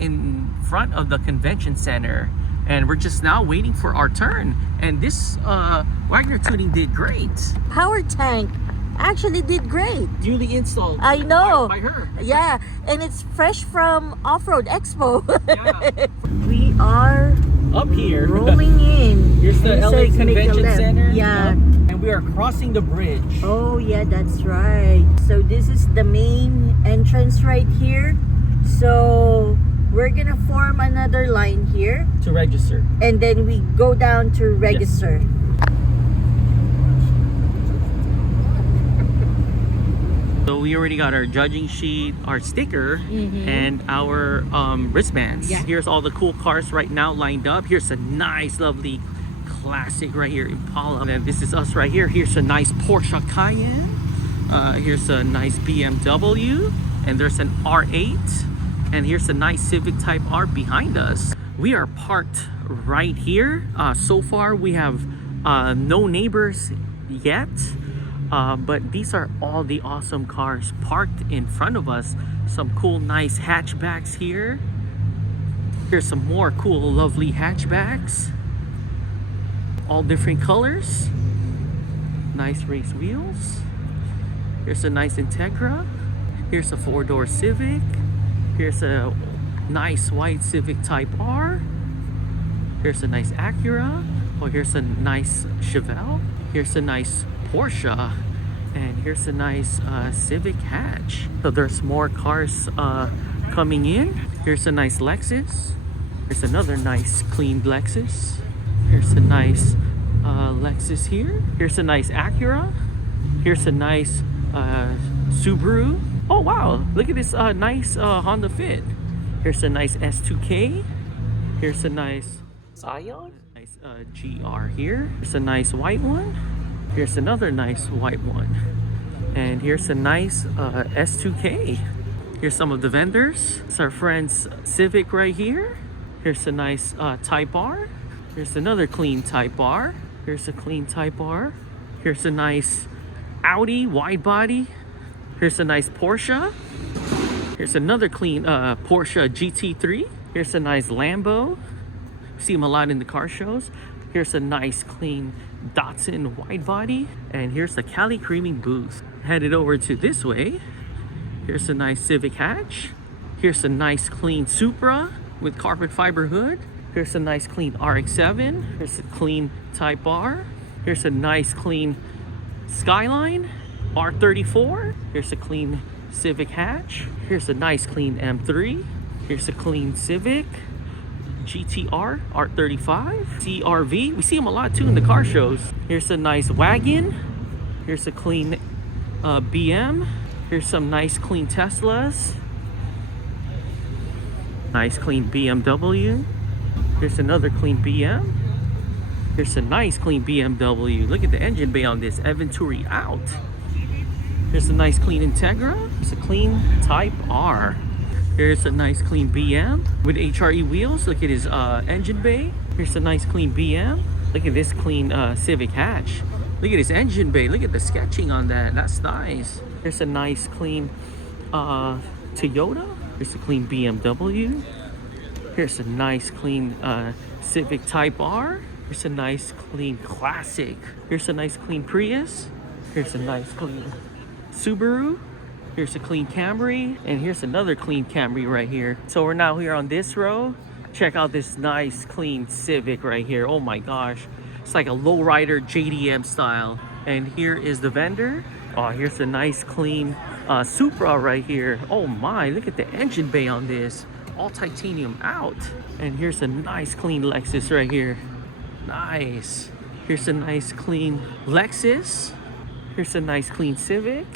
in front of the convention center, and we're just now waiting for our turn. And this Wagner tuning did great. Power tank actually did great. Duly installed. I know. By her. Yeah, and it's fresh from Off-Road Expo. Yeah. We are Up here. rolling in. Here's the It LA says make a Convention left. Center. Yeah. And we are crossing the bridge. Oh yeah, that's right. So this is the main entrance right here. So we're gonna form another line here, To register. and then we go down to register. So we already got our judging sheet, our sticker, and our wristbands. Yeah. Here's all the cool cars right now lined up. Here's a nice, lovely classic right here, Impala. And then this is us right here. Here's a nice Porsche Cayenne. Here's a nice BMW. And there's an R8. And here's a nice Civic Type R behind us. We are parked right here. So far, we have no neighbors yet. But these are all the awesome cars parked in front of us. Some cool, nice hatchbacks here. Here's some more cool, lovely hatchbacks. All different colors. Nice race wheels. Here's a nice Integra. Here's a 4-door Civic. Here's a nice white Civic Type R. Here's a nice Acura. Oh, here's a nice Chevelle. Here's a nice Porsche, and here's a nice Civic hatch. So there's more cars coming in. Here's a nice Lexus. Here's another nice clean Lexus. Here's a nice Lexus here. Here's a nice Acura. Here's a nice Subaru. Oh wow, look at this nice Honda Fit. Here's a nice S2K. Here's a nice Scion. Nice GR here. Here's a nice white one. Here's another nice white one. And here's a nice S2K. Here's some of the vendors. It's our friend's Civic right here. Here's a nice Type R. Here's another clean Type R. Here's a clean Type R. Here's a nice Audi wide body. Here's a nice Porsche. Here's another clean Porsche GT3. Here's a nice Lambo. See them a lot in the car shows. Here's a nice clean Datsun wide body. And here's the Cali Creaming booth. Headed over to this way. Here's a nice Civic hatch. Here's a nice clean Supra with carpet fiber hood. Here's a nice clean RX-7. Here's a clean Type R. Here's a nice clean Skyline R34. Here's a clean Civic hatch. Here's a nice clean M3. Here's a clean Civic GTR R35 CRV. We see them a lot too in the car shows. Here's a nice wagon. Here's a clean BM. Here's some nice clean Teslas. Nice clean BMW. Here's another clean BM. Here's a nice clean BMW. Look at the engine bay on this. Aventuri out. Here's a nice clean Integra. Here's a clean Type R. Here's a nice clean BM with HRE wheels. Look at his engine bay. Here's a nice clean BM. Look at this clean Civic hatch. Look at his engine bay. Look at the sketching on that. That's nice. Here's a nice clean Toyota. Here's a clean BMW. Here's a nice clean Civic Type R. Here's a nice clean Classic. Here's a nice clean Prius. Here's a nice clean Subaru. Here's a clean Camry. And here's another clean Camry right here. So we're now here on this row. Check out this nice clean Civic right here. Oh my gosh. It's like a lowrider JDM style. And here is the vendor. Oh, here's a nice clean Supra right here. Oh my, look at the engine bay on this. All titanium out. And here's a nice clean Lexus right here. Nice. Here's a nice clean Lexus. Here's a nice clean Civic.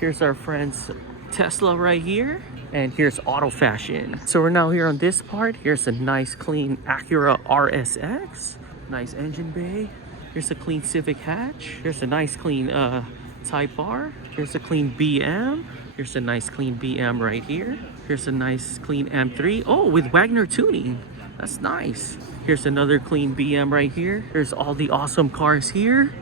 Here's our friend's Tesla right here. And here's Auto Fashion. So we're now here on this part. Here's a nice clean Acura RSX. Nice engine bay. Here's a clean Civic hatch. Here's a nice clean Type R. Here's a clean BM. Here's a nice clean BM right here. Here's a nice clean M3. Oh, with Wagner tuning. That's nice. Here's another clean BM right here. Here's all the awesome cars here.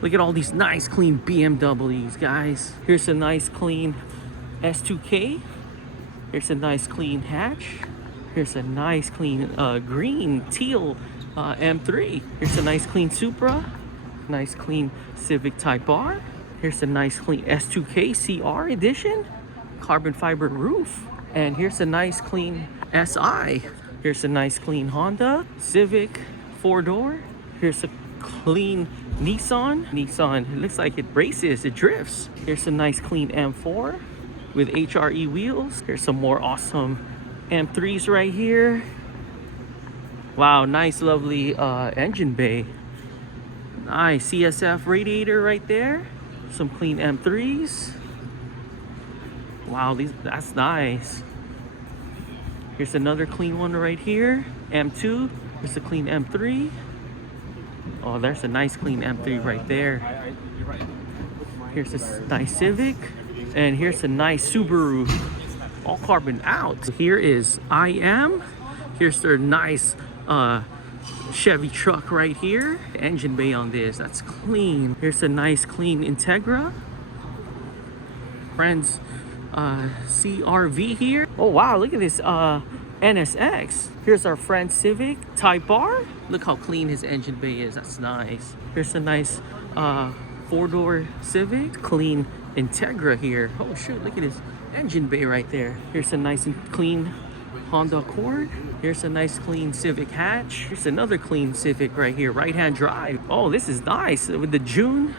Look at all these nice clean BMWs, guys. Here's a nice clean S2K. Here's a nice clean hatch. Here's a nice clean green teal M3. Here's a nice clean Supra. Nice clean Civic Type R. Here's a nice clean S2K CR edition. Carbon fiber roof. And here's a nice clean SI. Here's a nice clean Honda Civic 4-door. Here's a clean Nissan. It looks like it races, it drifts. Here's a nice clean M4 with HRE wheels. Here's some more awesome M3s right here. Wow, nice lovely engine bay. Nice CSF radiator right there. Some clean M3s. Wow, that's nice. Here's another clean one right here. M2. Here's a clean M3. Oh, there's a nice clean M3 right there. Here's a nice Civic. And here's a nice Subaru. All carbon out. Here is IM. Here's their nice Chevy truck right here. Engine bay on this. That's clean. Here's a nice clean Integra. Friends CRV here. Oh wow, look at this NSX. Here's our friend Civic Type R. Look how clean his engine bay is. That's nice. Here's a nice 4-door Civic. Clean Integra here. Oh shoot, look at his engine bay right there. Here's a nice and clean Honda Accord. Here's a nice clean Civic hatch. Here's another clean Civic right here. Right-hand drive. Oh, this is nice with the June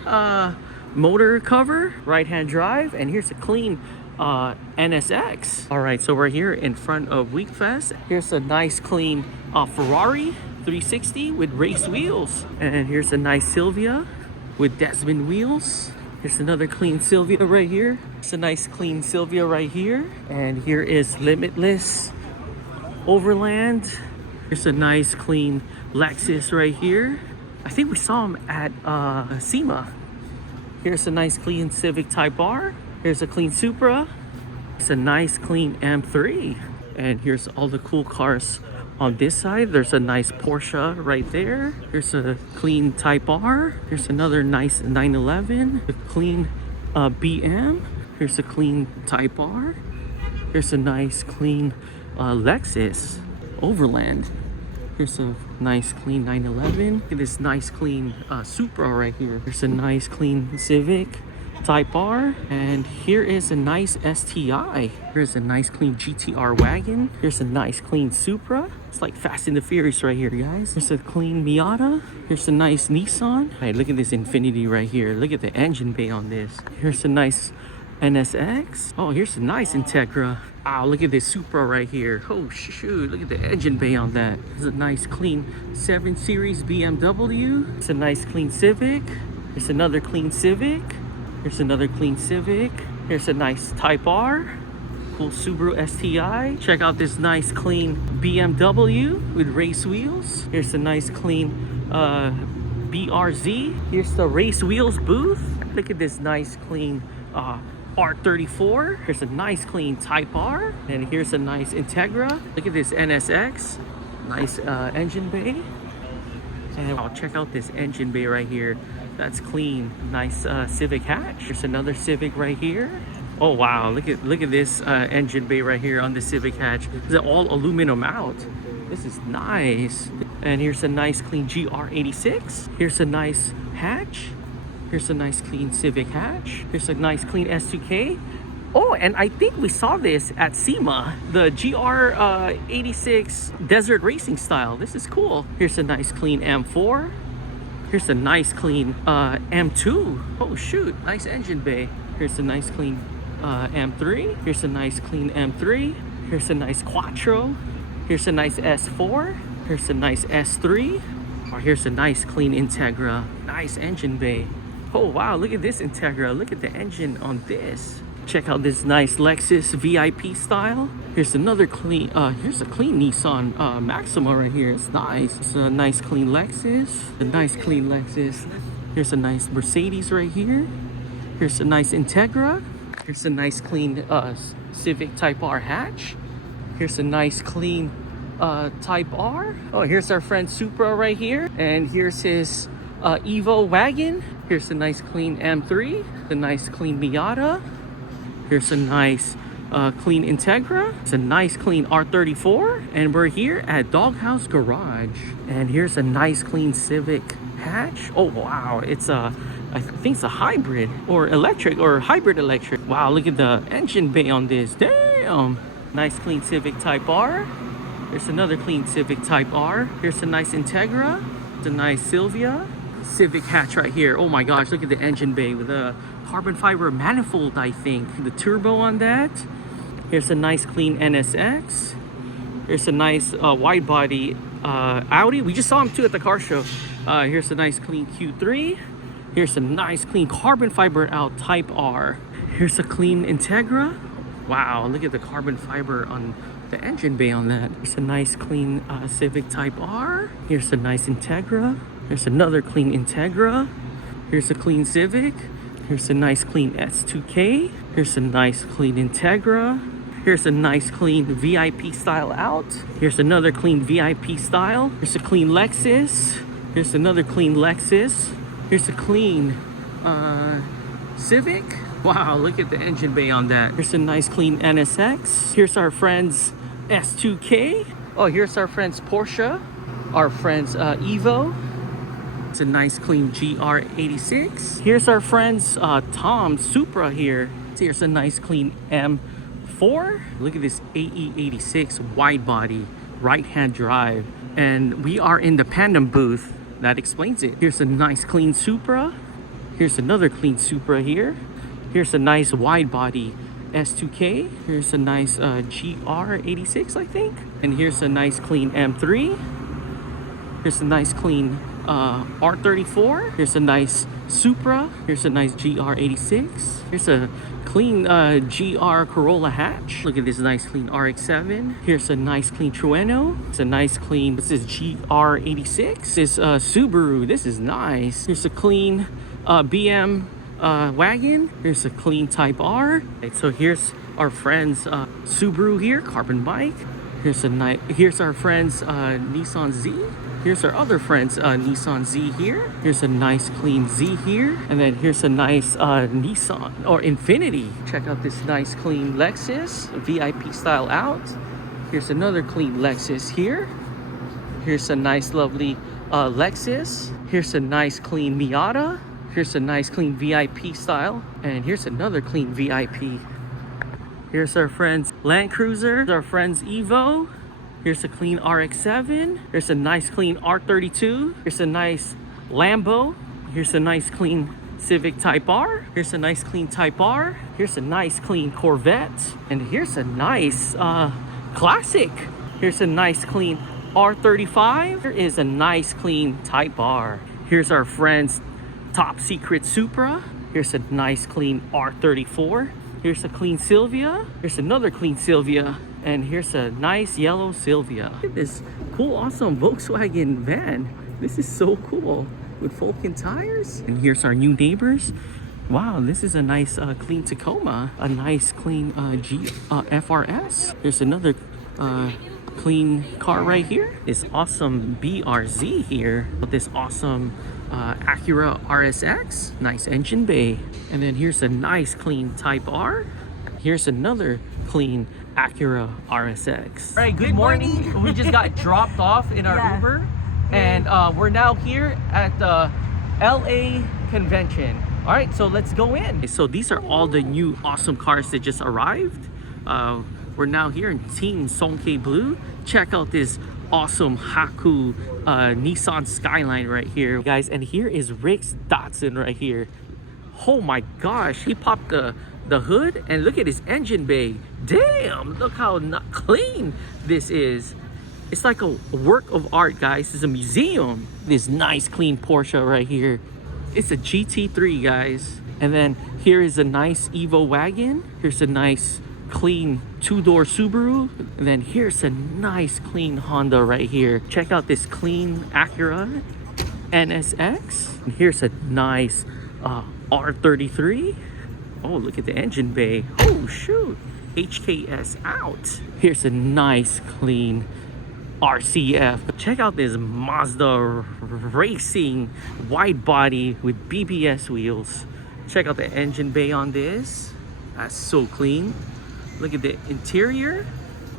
motor cover. Right-hand drive. And here's a clean NSX. All right, so we're here in front of WEKFEST. Here's a nice clean Ferrari 360 with race wheels. And here's a nice Silvia with Desmond wheels. Here's another clean Silvia right here. It's a nice clean Silvia right here. And here is Limitless Overland. Here's a nice clean Lexus right here. I think we saw him at SEMA. Here's a nice clean Civic Type R. Here's a clean Supra. It's a nice clean M3. And here's all the cool cars on this side. There's a nice Porsche right there. Here's a clean Type R. Here's another nice 911. A clean BM. Here's a clean Type R. Here's a nice clean Lexus Overland. Here's a nice clean 911. Look at this nice clean Supra right here. Here's a nice clean Civic Type R. And here is a nice STI. Here's a nice clean GTR wagon. Here's a nice clean Supra. It's like Fast and the Furious right here, guys. Here's a clean Miata. Here's a nice Nissan. All right, look at this Infiniti right here. Look at the engine bay on this. Here's a nice NSX. Oh, here's a nice Integra. Wow, look at this Supra right here. Oh shoot, look at the engine bay on that. It's a nice clean 7 Series BMW. It's a nice clean Civic. There's another clean Civic. Here's another clean Civic. Here's a nice Type R. Cool Subaru STI. Check out this nice clean BMW with race wheels. Here's a nice clean BRZ. Here's the race wheels booth. Look at this nice clean R34. Here's a nice clean Type R. And here's a nice Integra. Look at this NSX. Nice engine bay. And I'll check out this engine bay right here. That's clean. Nice Civic hatch. There's another Civic right here. Oh wow, look at this engine bay right here on the Civic hatch. It's all aluminum out. This is nice. And here's a nice clean GR86. Here's a nice hatch. Here's a nice clean Civic hatch. Here's a nice clean S2K. Oh, and I think we saw this at SEMA, the GR86 Desert Racing style. This is cool. Here's a nice clean M4. Here's a nice clean M2. Oh shoot, nice engine bay. Here's a nice clean M3. Here's a nice clean M3. Here's a nice Quattro. Here's a nice S4. Here's a nice S3. Or here's a nice clean Integra. Nice engine bay. Oh wow, look at this Integra. Look at the engine on this. Check out this nice Lexus VIP style. Here's another clean, here's a clean Nissan Maxima right here. It's nice. It's a nice clean Lexus. A nice clean Lexus. Here's a nice Mercedes right here. Here's a nice Integra. Here's a nice clean Civic Type R hatch. Here's a nice clean Type R. Oh, here's our friend Supra right here. And here's his Evo wagon. Here's a nice clean M3. The nice clean Miata. Here's a nice clean Integra. It's a nice clean R34. And we're here at Doghouse Garage. And here's a nice clean Civic hatch. Oh wow, it's a, I think it's a hybrid or electric or hybrid electric. Wow, look at the engine bay on this. Damn. Nice clean Civic Type R. There's another clean Civic Type R. Here's a nice Integra. It's a nice Silvia. Civic hatch right here. Oh my gosh, look at the engine bay with a carbon fiber manifold, I think. The turbo on that. Here's a nice clean NSX. Here's a nice wide body Audi. We just saw him too at the car show. Here's a nice clean Q3. Here's a nice clean carbon fiber out Type R. Here's a clean Integra. Wow, look at the carbon fiber on the engine bay on that. Here's a nice clean Civic Type R. Here's a nice Integra. Here's another clean Integra. Here's a clean Civic. Here's a nice clean S2K. Here's a nice clean Integra. Here's a nice clean VIP style out. Here's another clean VIP style. Here's a clean Lexus. Here's another clean Lexus. Here's a clean Civic. Wow, look at the engine bay on that. Here's a nice clean NSX. Here's our friend's S2K. Oh, here's our friend's Porsche. Our friend's Evo. It's a nice clean GR86. Here's our friend's Tom Supra here. Here's a nice clean M4. Look at this AE86 wide body, right hand drive. And we are in the Pandem booth. That explains it. Here's a nice clean Supra. Here's another clean Supra here. Here's a nice wide body S2K. Here's a nice GR86, I think. And here's a nice clean M3. Here's a nice clean R34. Here's a nice Supra. Here's a nice GR86. Here's a clean GR Corolla hatch. Look at this nice clean RX-7. Here's a nice clean Trueno. It's a nice clean, this is GR86. This Subaru, this is nice. Here's a clean BM wagon. Here's a clean Type R. Right, so here's our friend's Subaru here, carbon bike. Here's our friend's Nissan Z. Here's our other friend's Nissan Z here. Here's a nice clean Z here. And then here's a nice Nissan or Infiniti. Check out this nice clean Lexus, VIP style out. Here's another clean Lexus here. Here's a nice lovely Lexus. Here's a nice clean Miata. Here's a nice clean VIP style. And here's another clean VIP. Here's our friend's Land Cruiser. Our friend's Evo. Here's a clean RX-7. Here's a nice clean R32. Here's a nice Lambo. Here's a nice clean Civic Type R. Here's a nice clean Type R. Here's a nice clean Corvette. And here's a nice Classic. Here's a nice clean R35. Here is a nice clean Type R. Here's our friend's Top Secret Supra. Here's a nice clean R34. Here's a clean Silvia. Here's another clean Silvia. And here's a nice yellow Silvia. Look at this cool, awesome Volkswagen van. This is so cool with Vulcan tires. And here's our new neighbors. Wow, this is a nice clean Tacoma. A nice clean FRS. Here's another clean car right here. This awesome BRZ here. With this awesome Acura RSX. Nice engine bay. And then here's a nice clean Type R. Here's another clean Acura RSX. All right, good morning. We just got dropped off in our Uber, and we're now here at the LA convention. All right, so let's go in. So these are all the new awesome cars that just arrived. We're now here in Team Songke Blue. Check out this awesome Haku Nissan Skyline right here, guys. And here is Rick's Datsun right here. Oh my gosh, he popped the hood and look at his engine bay. Damn, look how not clean this is. It's like a work of art, guys. It's a museum. This nice clean Porsche right here. It's a GT3, guys. And then here is a nice Evo wagon. Here's a nice clean two-door Subaru. And then here's a nice clean Honda right here. Check out this clean Acura NSX. And here's a nice R33. Oh, look at the engine bay. Oh, shoot. HKS out. Here's a nice clean RCF. Check out this Mazda racing wide body with BBS wheels. Check out the engine bay on this. That's so clean. Look at the interior.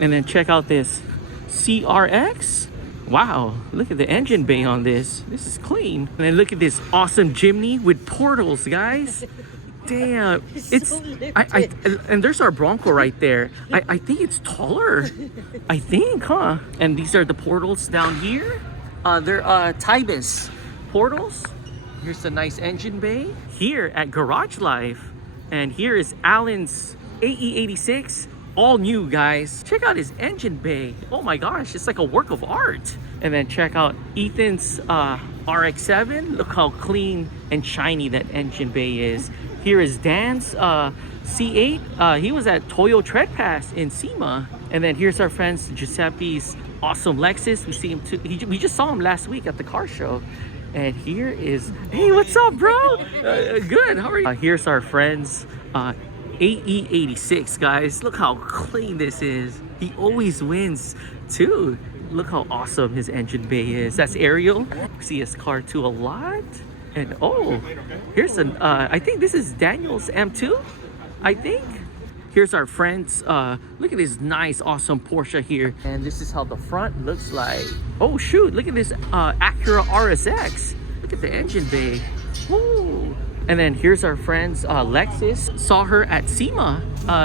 And then check out this CRX. Wow, look at the engine bay on this. This is clean. And then look at this awesome Jimny with portals, guys. Damn, it's so and there's our Bronco right there. I think it's taller. I think, huh? And these are the portals down here. They're Tibus portals. Here's a nice engine bay here at Garage Life. And here is Alan's AE86. All new, guys. Check out his engine bay. Oh my gosh, it's like a work of art. And then check out Ethan's RX-7. Look how clean and shiny that engine bay is. Here is Dan's C8. He was at Toyo Tread Pass in SEMA. And then here's our friends Giuseppe's awesome Lexus. We see him too. We just saw him last week at the car show. And here is, hey, what's up, bro? Good, how are you? Here's our friends AE86, guys. Look how clean this is. He always wins too. Look how awesome his engine bay is. That's Ariel. We see his car too a lot. And oh, here's an I think this is Daniel's M2, I think. Here's our friends. Look at this nice awesome Porsche here. And this is how the front looks like. Oh shoot, look at this Acura RSX. Look at the engine bay. Woo. And then here's our friends Lexus. Saw her at SEMA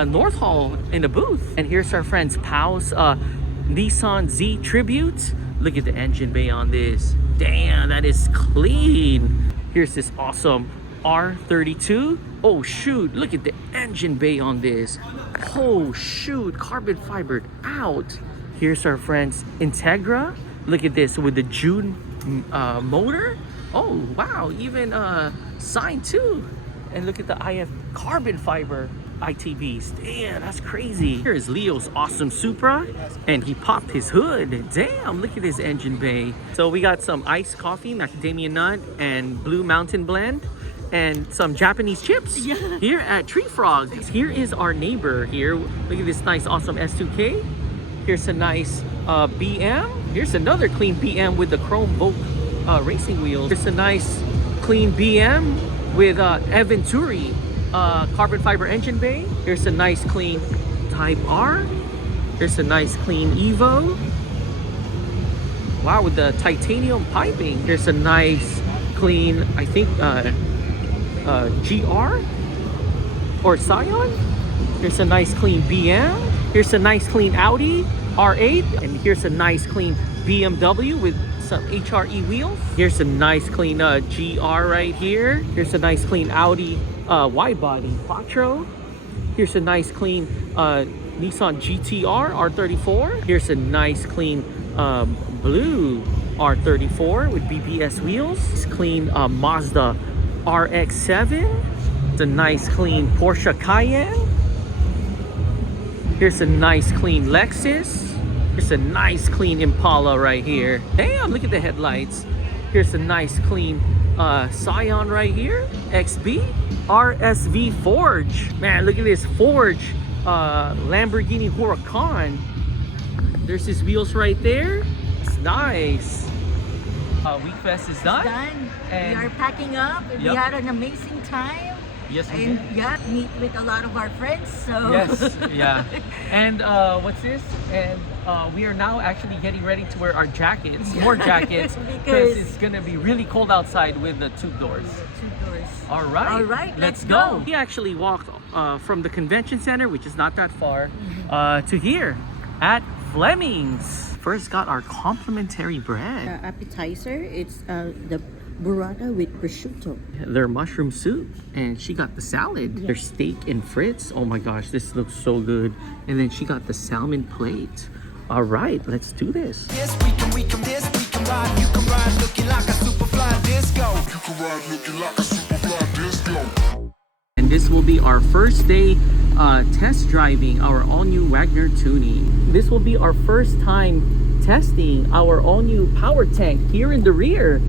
North Hall in the booth. And here's our friends Pow's Nissan Z Tribute. Look at the engine bay on this. Damn, that is clean. Here's this awesome R32. Oh shoot, look at the engine bay on this. Oh shoot, carbon fibered out. Here's our friends Integra. Look at this with the June motor. Oh wow, even signed too. And look at the IF carbon fiber ITBs. Damn, that's crazy. Here is Leo's awesome Supra, and he popped his hood. Damn, look at this engine bay. So we got some iced coffee, macadamia nut, and blue mountain blend, and some Japanese chips here at Tree Frog. Here is our neighbor here. Look at this nice awesome S2K. Here's a nice BM. Here's another clean BM with the chrome Vogue racing wheels. Here's a nice clean BM with Aventuri carbon fiber engine bay. Here's a nice clean Type R. Here's a nice clean Evo. Wow, with the titanium piping. Here's a nice clean, I think GR or Scion. Here's a nice clean BM. Here's a nice clean Audi R8. And here's a nice clean BMW with some HRE wheels. Here's a nice clean GR right here. Here's a nice clean Audi wide body Quattro. Here's a nice clean Nissan GTR R34. Here's a nice clean blue R34 with BBS wheels. It's clean Mazda RX-7. It's a nice clean Porsche Cayenne. Here's a nice clean Lexus. Here's a nice clean Impala right here. Damn, look at the headlights. Here's a nice clean Scion right here. XB. RSV Forge. Man, look at this Forge Lamborghini Huracan. There's his wheels right there. It's nice. WEKFEST is done. And we are packing up. We had an amazing time. Yes, we and did. yeah, meet with a lot of our friends. So yes, yeah. And what's this? And we are now actually getting ready to wear our jackets, more jackets, because it's gonna be really cold outside with the tube doors. All right, let's go. We actually walked from the convention center, which is not that far, to here at Fleming's. First got our complimentary bread. Appetizer, it's the burrata with prosciutto. Their mushroom soup, and she got the salad. Their steak and frites. Oh my gosh, this looks so good. And then she got the salmon plate. All right, let's do this. Yes, we can ride, you can ride looking like a super fly disco. You can ride looking like a super fly disco. And this will be our first day test driving our all-new Wagner tuning. This will be our first time testing our all-new power tank here in the rear.